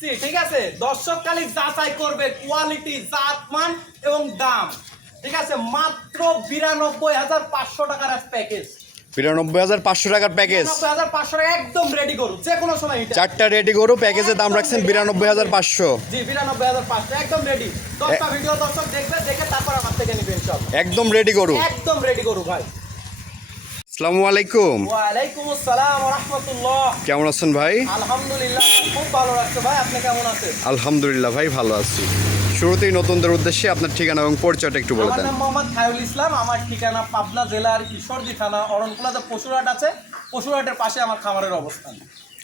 দিচ্ছি ঠিক আছে? দর্শক খালি যাচাই করবে কোয়ালিটি জাত মান এবং দাম। ঠিক আছে? মাত্র বিরানব্বই হাজার পাঁচশো টাকার এক প্যাকেজ বিরানব্বই হাজার পাঁচশো টাকার প্যাকেজ একদম রেডি করুন যে কোনো সময় চারটা রেডি প্যাকেজের দাম রাখছেন বিরানব্বই হাজার পাঁচশো। জি বিরানব্বই হাজার পাঁচশো একদম রেডি দশটা ভিডিও দর্শক দেখবে দেখে তারপর আমার থেকে ইনশাল্লাহ একদম রেডি একদম রেডি করু ভাই। আসসালামু আলাইকুম। ওয়ালাইকুম আসসালাম রহমতুল্লাহ। কেমন আছেন ভাই? আলহামদুলিল্লাহ খুব ভালো লাগছে ভাই আপনি কেমন আছেন? আলহামদুলিল্লাহ ভাই ভালো আছি। শুরুতেই নতুনদের উদ্দেশ্যে আপনার ঠিকানা এবং পরিচয়টা একটু বলে দেন। মোহাম্মদ ইসলাম আমার ঠিকানা পাবনা জেলার ঈশ্বরদী থানা অরণকুলাতে পশুরহাট আছে পশুরহাটের পাশে আমার খামারের অবস্থান।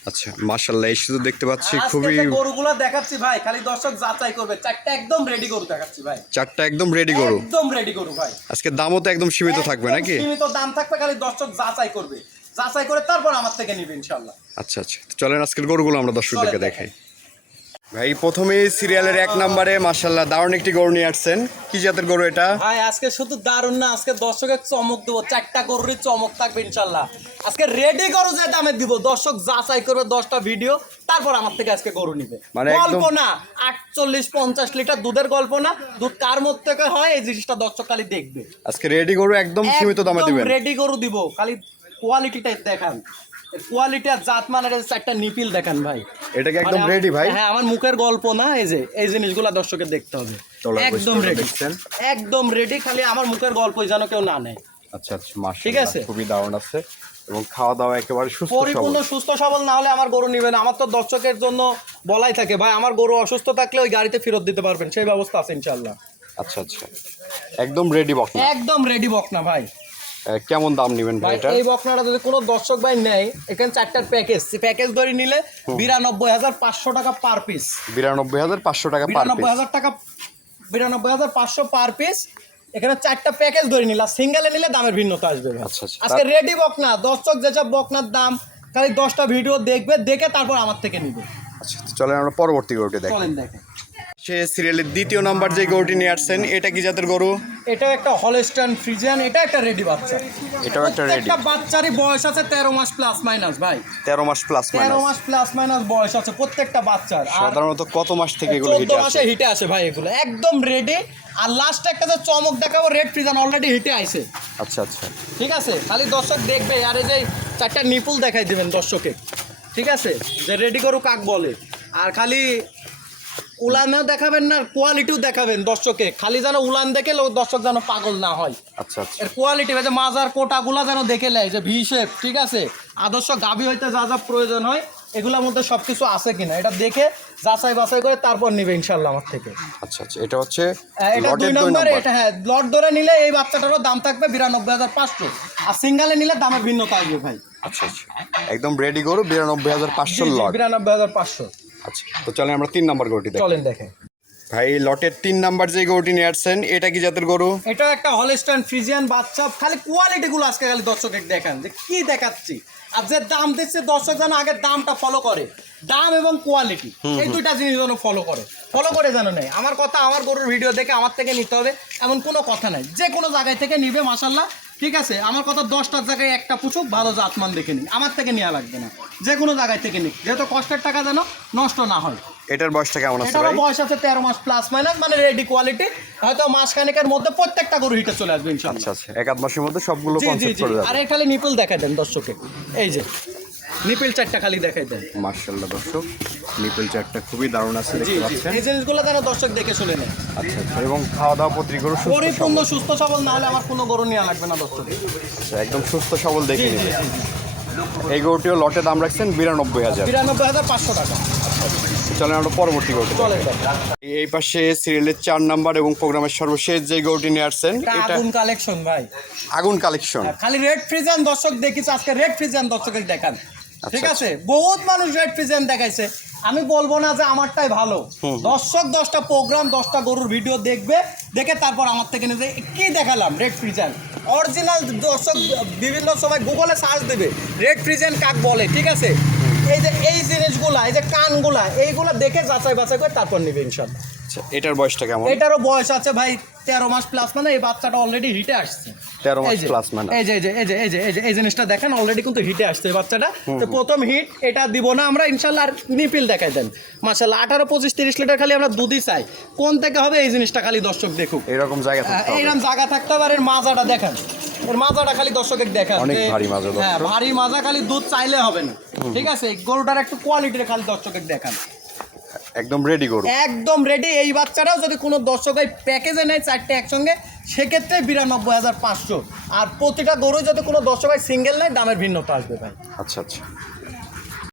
আচ্ছা মাশাল্লাহ এই শুধু দেখতে পাচ্ছি খুবই গরুগুলো দেখাচ্ছি ভাই খালি দর্শক যাচাই করবে চারটা একদম রেডি গরু দেখাচ্ছি ভাই। চারটা একদম রেডি গরু? একদম রেডি গরু ভাই। আজকে দামও তো একদম সীমিত থাকবে নাকি? সীমিত দাম থাকবে খালি দর্শক যাচাই করবে। যাচাই করে তারপর আমার থেকে নিবে ইনশাল্লাহ আচ্ছা আচ্ছা চলেন আজকের গরুগুলো আমরা দর্শকদেরকে দেখাই। ভাই প্রথমেই সিরিয়ালের এক নম্বরে মাশাল্লাহ দারুণ একটি গরু নিয়ে আসছেন। কি জাতের গরু এটা? ভাই আজকে শুধু দারুণ না আজকে দর্শকের চমক দেবো চারটা গরুরই চমক থাকবে ইনশাল্লাহ আজকে রেডি গরু যে দামে দিব দর্শক যাচাই করবে দশটা ভিডিও তারপর আমার থেকে আজকে গরু নিবে। মানে গল্প না আটচল্লিশ পঞ্চাশ লিটার দুধের গল্প না দুধ কার মধ্যে থেকে হয় এই জিনিসটা দর্শক খালি দেখবে। আজকে রেডি গরু একদম সীমিত দামে দিবেন। রেডি গরু দিব খালি কোয়ালিটিটা দেখান। কোয়ালিটি আর জাত মানের চারটা নিপিল দেখান ভাই। এটা কি একদম মানে রেডি ভাই? হ্যাঁ আমার মুখের গল্প না এই যে এই জিনিসগুলো দর্শকের দেখতে হবে। একদম রেডি? একদম রেডি খালি আমার মুখের গল্প যেন কেউ না নেয়। আচ্ছা আচ্ছা মাশাআল্লাহ ঠিক আছে? খুবই দারুণ আছে। এবং খাওয়া দাওয়া একেবারে সুস্থ সবল। পরিপূর্ণ সুস্থ সবল না হলে আমার গরু নিবেন আমার তো দর্শকের জন্য বলাই থাকে ভাই আমার গরু অসুস্থ থাকলে ওই গাড়িতে ফেরত দিতে পারবেন সেই ব্যবস্থা আছে ইনশাল্লাহ আচ্ছা আচ্ছা। একদম রেডি বকনা। একদম রেডি বকনা ভাই। কেমন দাম নেবেন ভাই এই বকনাটা যদি কোনো দর্শক ভাই নেয় এখানে চারটার প্যাকেজ। প্যাকেজ ধরে নিলে বিরানব্বই হাজার পাঁচশো টাকা পার পিস। বিরানব্বই হাজার পাঁচশো টাকা বিরানব্বই হাজার টাকা বিরানব্বই হাজার পাঁচশো পার পিস। এখানে চারটা প্যাকেজ ধরে নিলাম সিঙ্গেলে নিলে দামের ভিন্নতা আসবে। আচ্ছা, আচ্ছা। আজকে রেডি বকনা দর্শক যেসব বকনার দাম খালি দশটা ভিডিও দেখবে দেখে তারপর আমার থেকে নিবে। আচ্ছা তো চলেন আমরা পরবর্তী গরুটি দেখি। চলেন দেখেন। সে সিরিয়ালের দ্বিতীয় নাম্বার যে গরুটি নিয়ে আসছেন এটা কি জাতের গরু? এটা একটা হলস্টাইন ফ্রিজিয়ান এটা একটা রেডি বাচ্চা। এটাও একটা রেডি। প্রত্যেকটা বাচ্চারই বয়স আছে তেরো মাস প্লাস মাইনাস ভাই। তেরো মাস প্লাস তেরো মাইনাস মাস প্লাস মাইনাস বয়স আছে প্রত্যেকটা বাচ্চার। সাধারণত কত মাস থেকে এগুলো হিটে মাসে আসে? হিটে আসে ভাই এগুলো একদম রেডি আর লাস্ট একটা যে চমক দেখাবো রেড ফ্রিজান অলরেডি হিটে আইছে। আচ্ছা আচ্ছা। ঠিক আছে? খালি দর্শক দেখবে আর এই যে চারটা নিপুল দেখাই দিবেন দর্শকে। ঠিক আছে? যে রেডি করু কাক বলে। আর খালি উলানও দেখাবেন না কোয়ালিটিও দেখাবেন দর্শকে। খালি যেন উলান দেখে লোক দর্শক যেন পাগল না হয়। আচ্ছা আচ্ছা। এর কোয়ালিটি যে মাজার কোটাগুলা যেন দেখে নেয় যে ভি শেপ ঠিক আছে? আদর্শ গাভী হইতে যা যা প্রয়োজন হয় এগুলোর মধ্যে সব কিছু আছে কিনা? এটা দেখে যাচাই বাছাই করে তারপর নিবে ইনশাল্লাহ আমার থেকে। আচ্ছা আচ্ছা। এটা হচ্ছে এটা দুই নম্বর এটা হ্যাঁ লট ধরে নিলে এই বাচ্চাটারও দাম থাকবে বিরানব্বই হাজার পাঁচশো। আর সিঙ্গালে নিলে দামের ভিন্নতা আসবে ভাই। আচ্ছা আচ্ছা। একদম রেডি গরু বিরানব্বই হাজার পাঁচশো লট বিরানব্বই হাজার পাঁচশো। আচ্ছা তো চলেন আমরা তিন নম্বর গরুটি দেখি। চলেন দেখেন। ভাই লটের তিন নাম্বার যে গরুটি নিয়ে আসছেন এটা কি জাতের গরু? এটা একটা হলস্টাইন ফ্রিজিয়ান বাচ্চা। খালি আজকে খালি দর্শকে দেখান যে কি দেখাচ্ছি। আর যে দাম দিচ্ছে দর্শক যেন আগে দামটা ফলো করে। দাম এবং কোয়ালিটি এই দুইটা জিনিস যেন ফলো করে। ফলো করে যেন নেই আমার কথা আমার গরুর ভিডিও দেখে আমার থেকে নিতে হবে এমন কোনো কথা নাই। যে কোনো জায়গায় থেকে নিবে মাসাল্লাহ ঠিক আছে আমার কথা দশটার জায়গায় একটা পুচুক ভালো জাতমান দেখে নিন আমার থেকে নেওয়া লাগবে না। যে কোনো জায়গায় থেকে নিক। যেহেতু কষ্টের টাকা যেন নষ্ট না হয়। এটার বয়সটা কেমন আছে এটার বয়স আছে তেরো মাস প্লাস মাইনাস মানে রেডি কোয়ালিটি হয়তো মাস খানেকের মধ্যে প্রত্যেকটা গরু হিটে চলে আসবে ইনশাল্লাহ আচ্ছা আচ্ছা। এক আধ মাসের মধ্যে সবগুলো কনসেপ্ট করে আর এখানে খালি দেখা দেন দর্শকে। এই যে নিপিল চারটা খালি দেখাই দেন। মার্শাল্লাহ দর্শক নিপেল চারটা খুবই দারুণ আছে দেখতে পাচ্ছেন। এই জিনিসগুলো যেন দর্শক দেখে শুনে নেয়। আচ্ছা আচ্ছা এবং খাওয়া দাওয়া প্রতি গরু সুস্থ পরিপূর্ণ সুস্থ সবল না হলে আমার কোনো গরু নেওয়া লাগবে না দর্শক। আচ্ছা, একদম সুস্থ সবল দেখে নিবে। এই গরুটিও লটে দাম রাখছেন বিরানব্বই হাজার। বিরানব্বই হাজার পাঁচশো টাকা। চলেন আমরা পরবর্তী গরুটি এই পাশে সিরিয়ালের চার নাম্বার এবং প্রোগ্রামের সর্বশেষ যে গরুটি নিয়ে আসছেন এটা আগুন কালেকশন ভাই। আগুন কালেকশন। খালি রেড ফ্রিজান দর্শক দেখিস আজকে রেড ফ্রিজান দর্শকের দেখান। ঠিক আচ্ছা। আছে? বহুত মানুষ রেড ফ্রিজান দেখাইছে। আমি বলব না যে আমারটাই ভালো। দর্শক দশটা প্রোগ্রাম দশটা গরুর ভিডিও দেখবে দেখে তারপর আমার থেকে নিয়ে কি দেখালাম রেড ফ্রিজান অরিজিনাল দর্শক বিভিন্ন সময় গুগলে সার্চ দেবে রেড ফ্রিজেন কাক বলে ঠিক আছে? এই যে এই জিনিসগুলা এই যে কানগুলা এইগুলা দেখে যাচাই বাছাই করে তারপর নিবে ইনশাল্লাহ আচ্ছা এটার বয়সটা কেমন? এটারও বয়স আছে ভাই তেরো মাস প্লাস মানে এই বাচ্চাটা অলরেডি হিটে আসছে। তেরো মাস এই যে, plus মানে। এই যে এই যে এই যে এই যে এই যে এই জিনিসটা দেখেন অলরেডি কিন্তু হিটে আসছে বাচ্চাটা। তো প্রথম হিট এটা দিব না আমরা ইনশাল্লাহ আর নিপিল দেখাই দেন। মাশাল্লাহ আঠারো পঁচিশ তিরিশ লিটার খালি আমরা দুধই চাই। কোন থেকে হবে এই জিনিসটা খালি দর্শক দেখুক। এরকম জায়গা থাকতে হবে। এইরকম জায়গা থাকতে হবে আর এর মাজাটা দেখেন। এর মাজাটা খালি দর্শকের দেখান অনেক ভারী মাজা, হ্যাঁ ভারী মাজা খালি দুধ চাইলে হবে না। ঠিক আছে গরুটার একটু কোয়ালিটির খালি দর্শকের দেখান। একদম রেডি গরু। একদম রেডি এই বাচ্চারাও যদি কোনো দর্শক এই প্যাকেজে নেয় চারটে একসঙ্গে সেক্ষেত্রে বিরানব্বই হাজার পাঁচশো। আর প্রতিটা গরু যদি কোনো দর্শক সিঙ্গেল নেয় দামের ভিন্নতা আসবে ভাই। আচ্ছা আচ্ছা।